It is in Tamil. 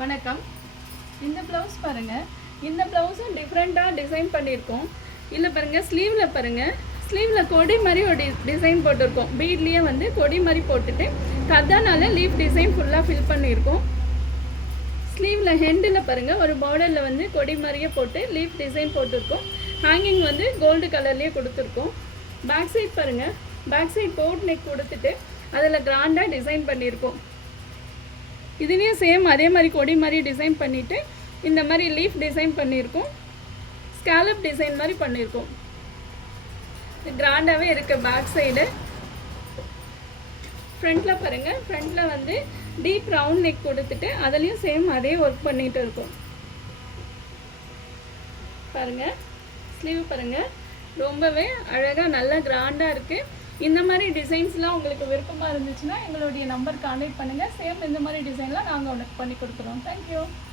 வணக்கம். இந்த ப்ளவுஸ் பாருங்கள். இந்த ப்ளவுஸும் டிஃப்ரெண்ட்டாக டிசைன் பண்ணியிருக்கோம். இல்லை பாருங்கள், ஸ்லீவில் பாருங்கள், ஸ்லீவில் கொடி மாதிரி ஒரு டிசைன் போட்டிருக்கோம். பீட்லேயே வந்து கொடி மாதிரி போட்டுட்டு கதானால லீஃப் டிசைன் ஃபுல்லாக ஃபில் பண்ணியிருக்கோம். ஸ்லீவில் ஹெண்டில் பாருங்கள், ஒரு பார்டரில் வந்து கொடி மாதிரியே போட்டு லீஃப் டிசைன் போட்டிருக்கோம். ஹேங்கிங் வந்து கோல்டு கலர்லேயே கொடுத்துருக்கோம். பேக் சைட் பாருங்கள், பேக் சைட் போட் நெக் கொடுத்துட்டு அதில் கிராண்டாக டிசைன் பண்ணியிருக்கோம். இதுலேயும் சேம் அதே மாதிரி கொடி மாதிரி டிசைன் பண்ணிவிட்டு இந்த மாதிரி லீஃப் டிசைன் பண்ணியிருக்கோம். ஸ்கேலப் டிசைன் மாதிரி பண்ணியிருக்கோம். கிராண்டாகவே இருக்குது. பேக் சைடு ஃப்ரண்ட்டில் பாருங்கள், ஃப்ரண்ட்டில் வந்து டீப் ரவுண்ட் நெக் கொடுத்துட்டு அதுலேயும் சேம் அதே ஒர்க் பண்ணிகிட்டு இருக்கோம். பாருங்கள், ஸ்லீவ் பாருங்கள், ரொம்பவே அழகாக நல்லா கிராண்டாக இருக்குது. இந்த மாதிரி டிசைன்ஸ்லாம் உங்களுக்கு விருப்பமாக இருந்துச்சுன்னா எங்களுடைய நம்பர் கான்டாக்ட் பண்ணுங்கள். சேம் இந்த மாதிரி டிசைன்லாம் நாங்கள் உனக்கு பண்ணி கொடுக்குறோம். தேங்க்யூ.